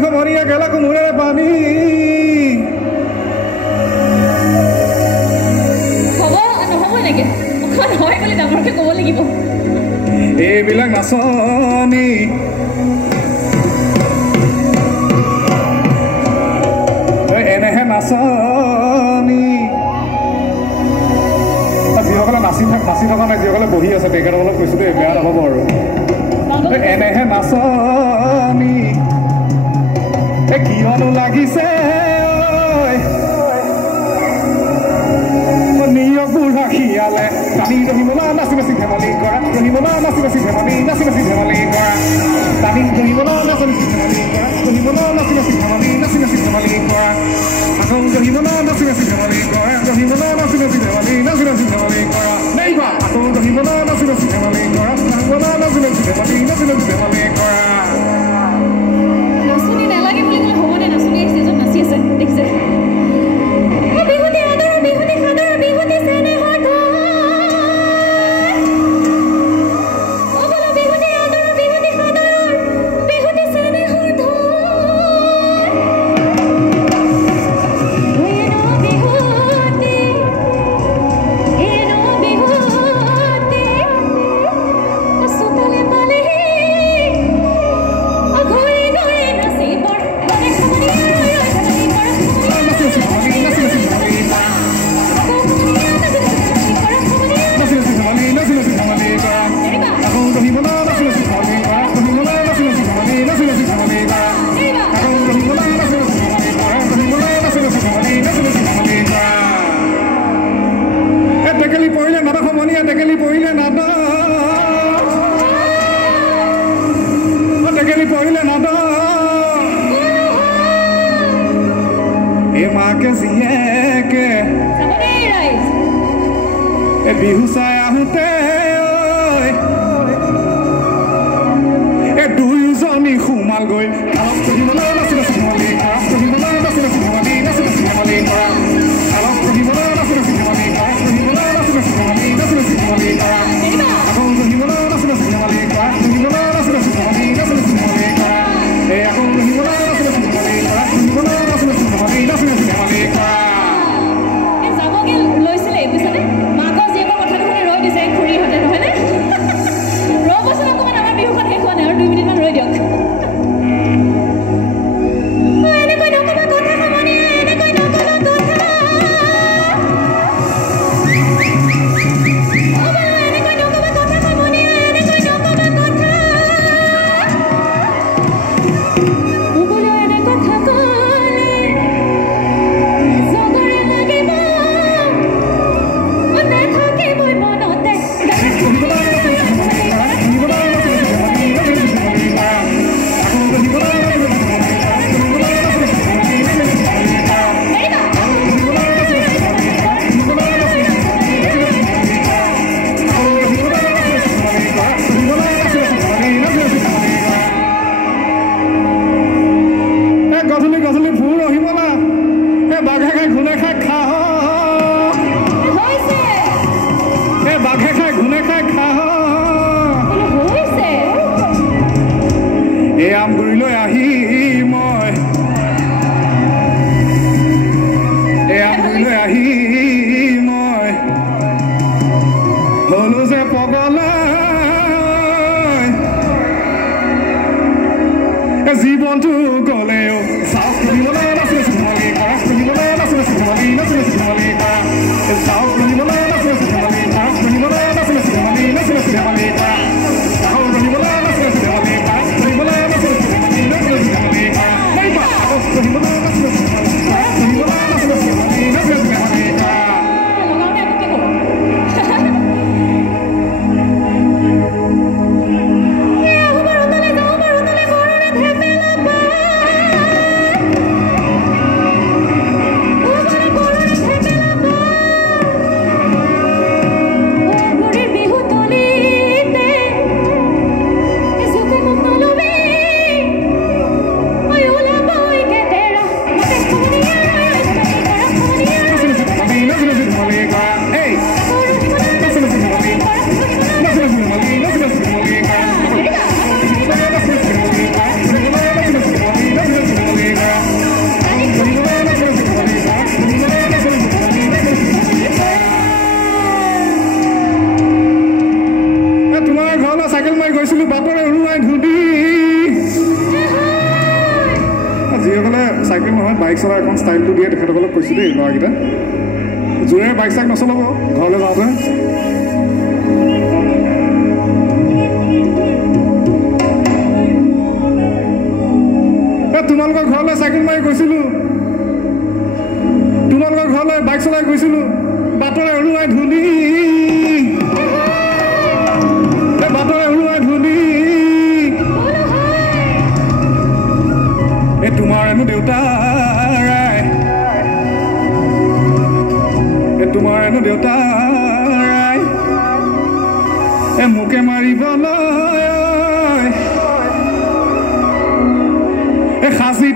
খবৰীয়া গেলা কোমোৰেৰে পানী হ'ব নহ'ব নেকি নহয় বুলি ডাঙৰকে ক'ব লাগিব এইবিলাক নাচনি এনেহে নাচনি যিসকলে নাচি থকা নাই যিসকলে বহি আছে তেখেতসকলক কৈছোঁ দেই বেয়া নহ'ব আৰু এনেহে নাচনি কিয়নো লাগিছে নিয়মবোৰ ৰাখিয়ালে টানি ৰহিমলা নাচি নাচি ধেমালি কৰা ৰহিমলা নাচি নাচি ধেমালি নাচি নাচি ধেমালি কৰা টানি ৰহিমলা নাচি নাচি ধেমালি কৰা ৰহিমলা নাচি নাচি ধেমালি নাচি নাচি ধেমালি কৰা আকৌ ৰহিমলা নাচি নাচি ধেমালি কৰা ৰহিমলা নাচি নাচি ধেমালি নাচি নাচি ধেমালি কৰা নেইবা আকৌ ৰহিমলা নাচি নাচি ধেমালি কৰা ৰহিমলা নাচি নাচি ধেমালি নাচি নাচি ধেমালি কৰা নাচনি নালাগে বুলি ক'লে হ'বনে নাচনি ষ্টেজত নাচি আছে দেখিছে বিহু চাই আহোঁতে দুয়োজনী সোমাল গৈ অলপ পঢ়িবলৈ নাচি নাচি ধেমালি কৰা পঢ়িবলৈ নাচি নাচি ধেমালি নাচি নাচি ধেমালি কৰা অলপ পঢ়িবলৈ নাচি নাচি ধেমালি কৰা পঢ়িবলৈ নাচি নাচি ধেমালি নাচি নাচি ধেমালি কৰা আকৌ পঢ়িবলৈ নাচি নাচি ধেমালি কৰা পঢ়িবলৈ নাচি নাচি ধেমালি নাচি নাচি ধেমালি কৰা এই আকৌ পঢ়িবলৈ নাচি নাচি ধেমালি কৰা পঢ়িবলৈ নাচি নাচি ধেমালি নাচি নাচি ধেমালি কৰা জীৱনটো গ'লেও চাওক পঢ়িবলৈ নাচি নাচি ধেমালি কৰা পঢ়িবলৈ নাচি নাচি ধেমালি নাচি নাচি ধেমালি কৰা চাওক পঢ়িবলৈ নাচি নাচি ধেমালি কৰা পঢ়িবলৈ নাচি নাচি ধেমালি নাচি নাচি ধেমালি কৰা চাওক পঢ়িবলৈ নাচি নাচি ধেমালি কৰা পঢ়িবলৈ নাচি নাচি ধেমালি নাচি নাচি ধেমালি কৰা নেইবা আকৌ পঢ়িবলৈ নাচি নাচি ধেমালি কৰা পঢ়িবলৈ নাচি নাচি ধেমালি নাচি নাচি ধেমালি কৰা Yeah. গৈছিলোঁ বাটৰে উৰুৱাই ধুলি যিসকলে চাইকেল নহয় বাইক চলাই এখন ষ্টাইলটো দিয়ে তেখেতসকলক কৈছোঁ দেই ল'ৰাকেইটা জোৰে বাইক চাইক নচলাব ঘৰলৈ যাওঁতে তোমালোকৰ ঘৰলৈ চাইকেল মাৰি গৈছিলোঁ তোমালোকৰ ঘৰলৈ বাইক চলাই গৈছিলোঁ বাটৰে উৰুৱাই ধুলি বাটৰে উৰুৱাই ধুলি এই তোমাৰ এনো দেউতাৰাই এই তোমাৰ এনো দেউতাৰাই এই মোকে মাৰিবলৈ এই সাজি